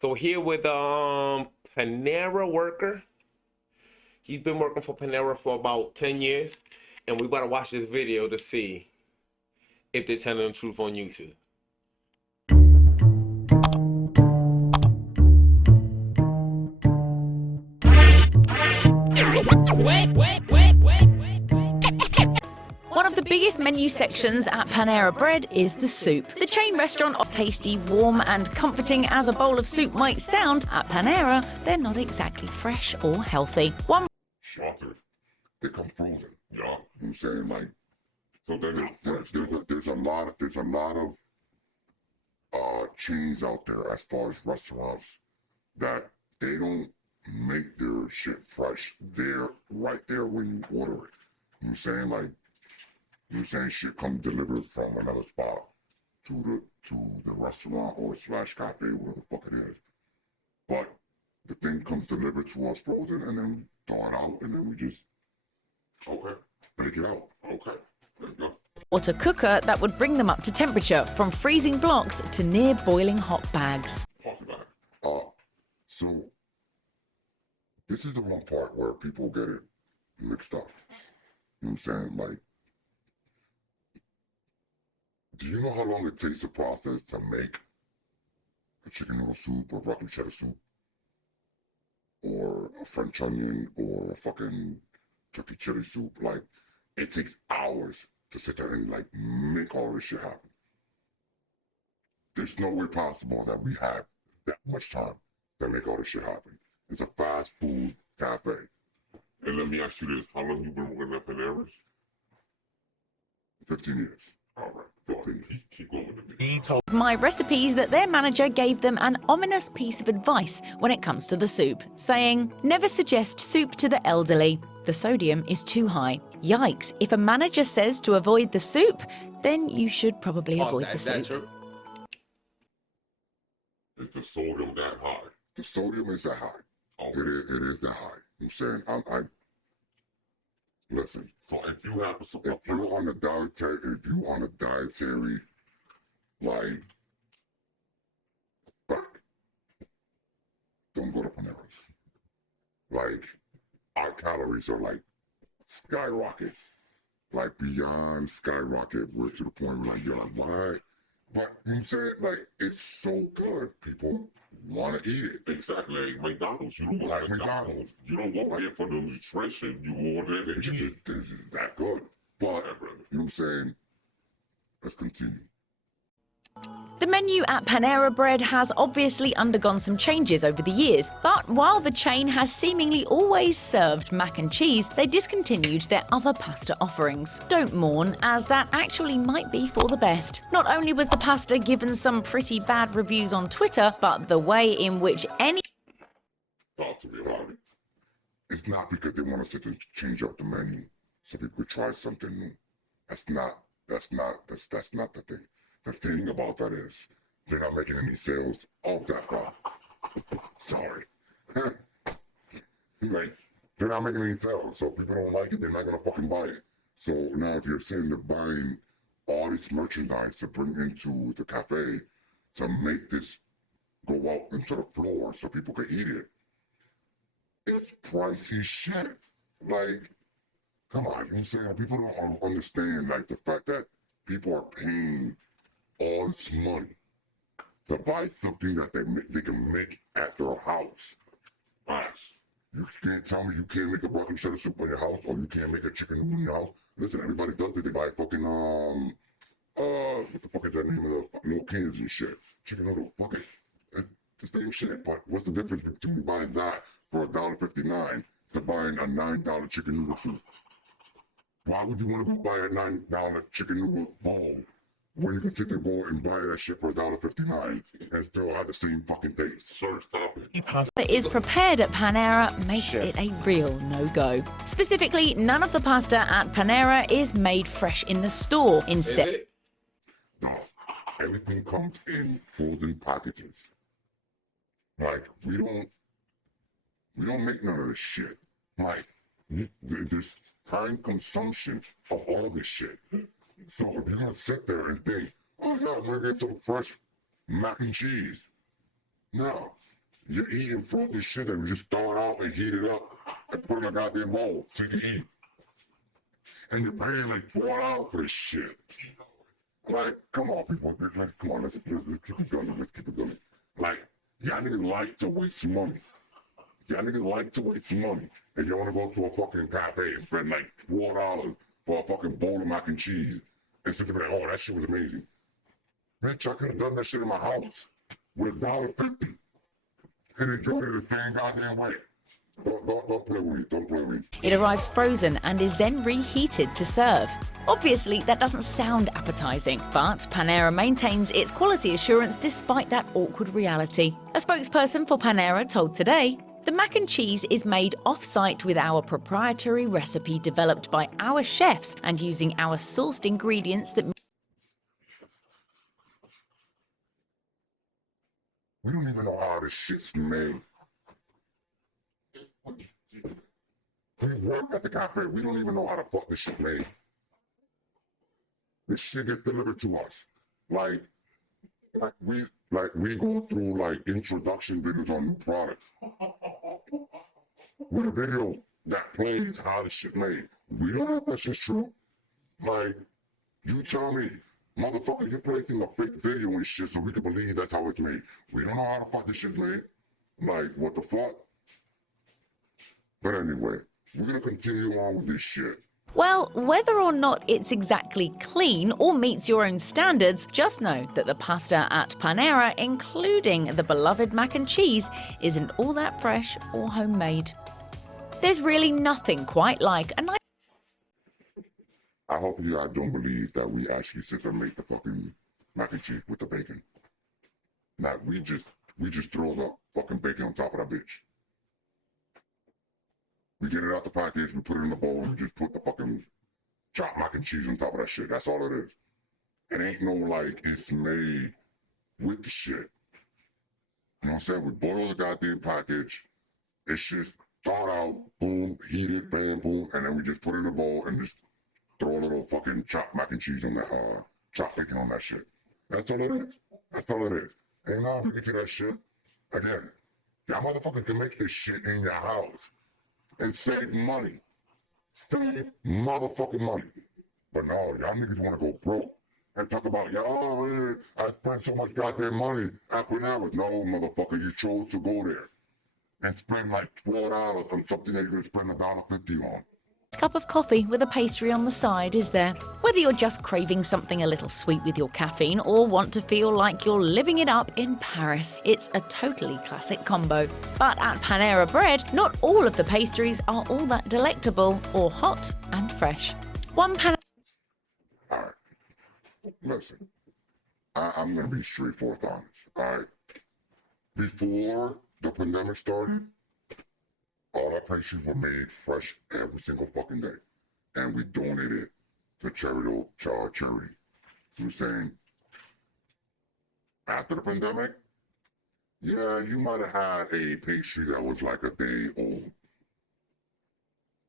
So here with Panera worker. He's been working for Panera for about 10 years. And we gotta watch this video to see if they're telling the truth on YouTube. One of the biggest menu sections at Panera Bread is the soup. The chain restaurant is tasty, warm and comforting as a bowl of soup might sound. At Panera, they're not exactly fresh or healthy. One Sheltered. They come frozen. Yeah. You know what I'm saying? Like, so they're not fresh. There's a lot of chains out there as far as restaurants that they don't make their shit fresh. They're right there when you order it. You know what I'm saying? Like, you know what I'm saying? Shit come delivered from another spot to the restaurant or slash cafe, whatever the fuck it is. But the thing comes delivered to us frozen, and then we thaw it out, and then we just bake it out. Okay. There you go. water cooker that would bring them up to temperature, from freezing blocks to near boiling hot bags. So this is the one part where people get it mixed up. You know what I'm saying? Like, do you know how long it takes to process to make a chicken noodle soup or broccoli cheddar soup or a French onion or a fucking turkey chili soup? Like, it takes hours to sit there and like make all this shit happen. There's no way possible that we have that much time to make all this shit happen. It's a fast food cafe. And let me ask you this, how long you been working at Panera's? 15 years. All right, 15 years. Keep going with the He told my recipes that their manager gave them an ominous piece of advice when it comes to the soup, saying, never suggest soup to the elderly. The sodium is too high. Yikes, if a manager says to avoid the soup, then you should probably avoid the soup. True? Is the sodium that high? The sodium is that high. Oh, It is that high. I'm saying, I listen. so if you have a supply, If you're on a dietary, like, back, don't go to Panera's. Like, our calories are like skyrocket, like beyond skyrocket. We're to the point where like you're like, why? But you know what I'm saying, like, it's so good. People want to eat it. exactly like McDonald's. You don't go Like to McDonald's. You don't go there for the nutrition. You order it and It's eat it. that good. But Yeah, brother. you know what I'm saying? Let's continue. The menu at Panera Bread has obviously undergone some changes over the years, but while the chain has seemingly always served mac and cheese, they discontinued their other pasta offerings. Don't mourn, as that actually might be for the best. Not only was the pasta given some pretty bad reviews on Twitter, but the way in which any Talk to me about it. It's not because they want to sit and change up the menu so people could try something new. That's not the thing. The thing about that is they're not making any sales of that crap. Sorry. Like, they're not making any sales, so people don't like it, they're not gonna fucking buy it. So now if you're saying they're buying all this merchandise to bring into the cafe to make this go out into the floor so people can eat it, it's pricey shit. Like, come on, you know what I'm saying? People don't understand, like, the fact that people are paying all this money to buy something that they can make at their house. Nice. You can't tell me you can't make a broccoli cheddar soup in your house, or you can't make a chicken noodle in your house. Listen, everybody does it. They buy fucking what the fuck is that name of the little cans and shit? Chicken noodle, fuck it. It's the same shit, but what's the difference between buying that for $1.59 to buying a $9 chicken noodle soup? Why would you want to go buy a $9 chicken noodle bowl when you can sit there and go and buy that shit for $1.59 and still have the same fucking taste? Sir, stop it. that is prepared at Panera makes it a real no-go. Specifically, none of the pasta at Panera is made fresh in the store. Is Instead, it? No, everything comes in frozen packages. Like, we don't make none of this shit. Like, there's time consumption of all this shit. So if you're gonna sit there and think, oh yeah, I'm gonna get some fresh mac and cheese, No. You're eating frozen shit that we just throw it out and heat it up and put it in a goddamn bowl so you can eat. And you're paying like $4 for this shit. Like, come on, people. Like, come on, let's keep it going. Let's keep it going. Like, y'all niggas like to waste money. Y'all niggas like to waste money. And y'all want to go to a fucking cafe and spend like $4 for a fucking bowl of mac and cheese. And sit there and be like, oh, that shit was amazing. Bitch, I could have done that shit in my house with $1.50 and enjoyed it the same goddamn way. Don't play with me. Don't play with me. It arrives frozen and is then reheated to serve. Obviously, that doesn't sound appetizing, but Panera maintains its quality assurance despite that awkward reality. A spokesperson for Panera told Today, "The mac and cheese is made off-site with our proprietary recipe developed by our chefs and using our sourced ingredients that..." We don't even know how this shit's made. We work at the cafe, we don't even know how the fuck this shit made. This shit gets delivered to us. Like we go through like introduction videos on new products. With a video that plays how the shit made. We don't know if that's just true. Like, you tell me, motherfucker, you're placing a fake video and shit so we can believe that's how it's made. We don't know how the fuck this shit's made. Like, what the fuck? But anyway, we're gonna continue on with this shit. Well, whether or not it's exactly clean or meets your own standards, just know that the pasta at Panera, including the beloved mac and cheese, isn't all that fresh or homemade. There's really nothing quite like a nice... I hope you guys don't believe that we actually sit there and make the fucking mac and cheese with the bacon. Like, we just throw the fucking bacon on top of that bitch. We get it out the package, we put it in the bowl, and we just put the fucking chopped mac and cheese on top of that shit. That's all it is. It ain't no like it's made with the shit. You know what I'm saying? We boil the goddamn package. It's just thawed out, boom, heated, bam, boom, and then we just put it in the bowl and just throw a little fucking chopped mac and cheese on that, chopped bacon on that shit. That's all it is. That's all it is. Ain't nothing to get to that shit. Again, y'all motherfuckers can make this shit in your house and save money. Save motherfucking money. But no, y'all niggas wanna go broke and talk about, yo, I spent so much goddamn money at Panera. No, motherfucker, you chose to go there and spend like $12 on something that you're gonna spend $1.50 on. cup of coffee with a pastry on the side is there. Whether you're just craving something a little sweet with your caffeine or want to feel like you're living it up in Paris, it's a totally classic combo. But at Panera Bread, not all of the pastries are all that delectable or hot and fresh. One Panera... Alright, listen, I'm gonna be straightforward honest, alright? Before the pandemic started, all our pastries were made fresh every single fucking day. And we donated to charity. You know what I'm saying? After the pandemic, yeah, you might have had a pastry that was like a day old.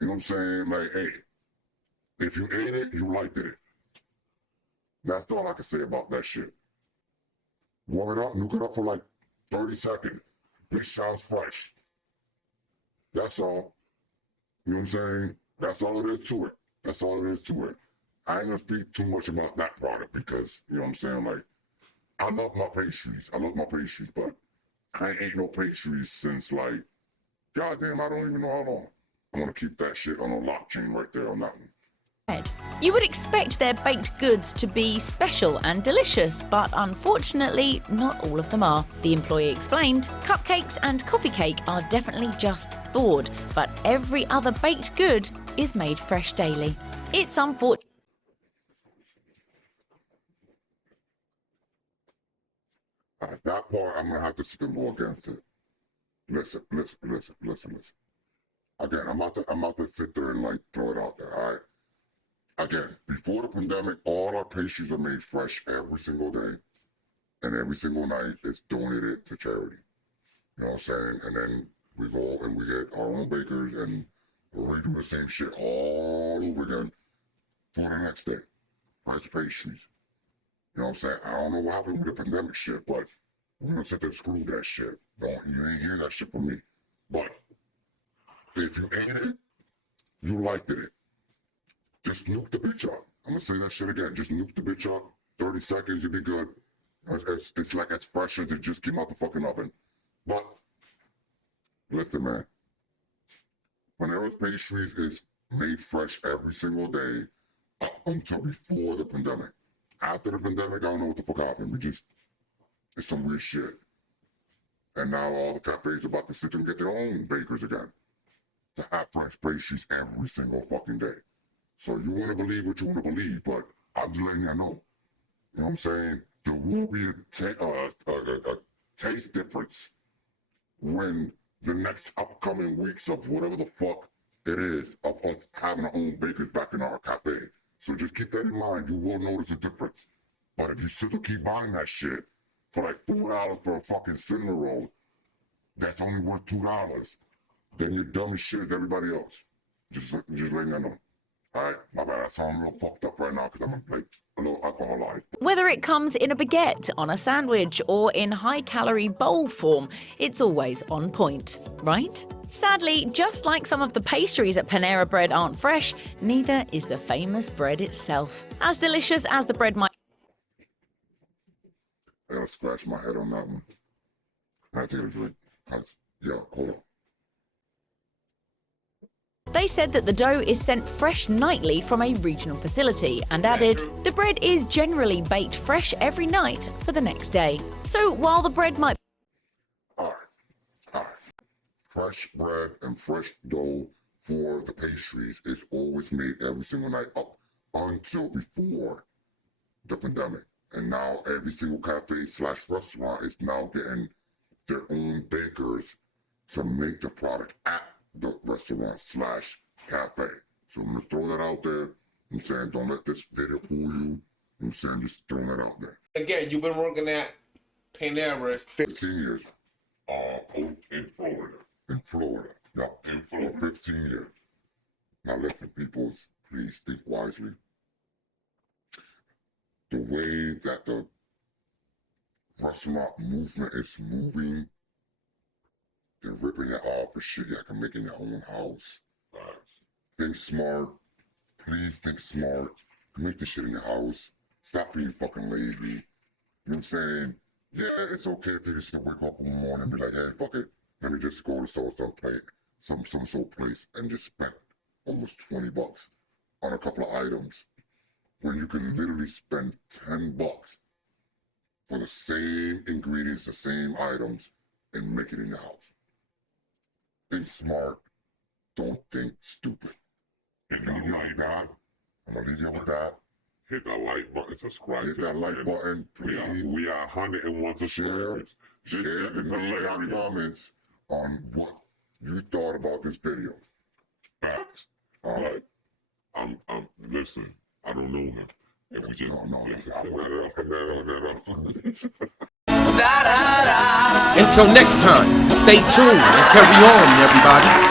You know what I'm saying? Like, hey, if you ate it, you liked it. That's all I can say about that shit. Warm it up, nuke it up for like 30 seconds. Bitch sounds fresh. That's all. You know what I'm saying? That's all it is to it. That's all it is to it. I ain't gonna speak too much about that product because, you know what I'm saying? Like, I love my pastries. But I ain't ate no pastries since like, goddamn, I don't even know how long. I wanna keep that shit on a lock chain right there on that one. You would expect their baked goods to be special and delicious, but unfortunately, not all of them are. The employee explained, cupcakes and coffee cake are definitely just thawed, but every other baked good is made fresh daily. It's unfortunate. At that part, I'm gonna have to sit and go against it. Listen. Again, I'm about to sit there and like throw it out there, alright? Again, before the pandemic, all our pastries are made fresh every single day. And every single night, it's donated to charity. You know what I'm saying? And then we go and we get our own bakers and we do the same shit all over again for the next day. Fresh pastries. You know what I'm saying? I don't know what happened with the pandemic shit, but we're gonna sit there and screw that shit. Don't you ain't hear that shit from me. But if you ate it, you liked it. Just nuke the bitch up. I'm gonna say that shit again. Just nuke the bitch up. 30 seconds, you'll be good. It's like as fresh as it just came out the fucking oven. But listen, man. Panera Pastries is made fresh every single day up until before the pandemic. After the pandemic, I don't know what the fuck happened. It's some weird shit. And now all the cafes are about to sit and get their own bakers again to have fresh pastries every single fucking day. So you want to believe what you want to believe, but I'm just letting you know. You know what I'm saying? There will be a taste difference when the next upcoming weeks of whatever the fuck it is of us having our own bakers back in our cafe. So just keep that in mind. You will notice a difference. But if you still keep buying that shit for like $4 for a fucking cinnamon roll, that's only worth $2. Then you're dumb as shit as everybody else. Just letting that know. Alright, my bad. I sound a little fucked up right now because I'm like a little alcoholized. Whether it comes in a baguette, on a sandwich, or in high-calorie bowl form, it's always on point, right? Sadly, just like some of the pastries at Panera Bread aren't fresh, neither is the famous bread itself. As delicious as the bread might I gotta scratch my head on that one. I take a drink. Yeah, hold on. They said that the dough is sent fresh nightly from a regional facility and added, the bread is generally baked fresh every night for the next day. So while the bread might Alright. Fresh bread and fresh dough for the pastries is always made every single night up until before the pandemic. And now every single cafe/restaurant is now getting their own bakers to make the product at the restaurant/cafe. So I'm gonna throw that out there. I'm saying don't let this video fool you. I'm saying just throwing that out there. Again, you've been working at Panera 15 years In Florida. in Florida. Yeah, In for Florida. 15 years. Now listen, people, please think wisely. The way that the restaurant movement is moving, they're ripping it off for shit you can make in your own house. Think smart. Please think smart. Make the shit in your house. Stop being fucking lazy. You know what I'm saying? Yeah, it's okay if you just wake up in the morning and be like, hey, fuck it. Let me just go to some place and just spend almost $20 on a couple of items when you can literally spend $10 for the same ingredients, the same items, and make it in your house. Think smart. Don't think stupid. Hit I'm gonna that leave you like with that. I'm gonna leave you with that. Hit that like button, subscribe Hit to that the like channel. button, please. We are 101 subscribers. Share in the comments on what you thought about this video. Facts. All right. Listen, I don't know him. And we just No. Until next time, stay tuned and carry on, everybody.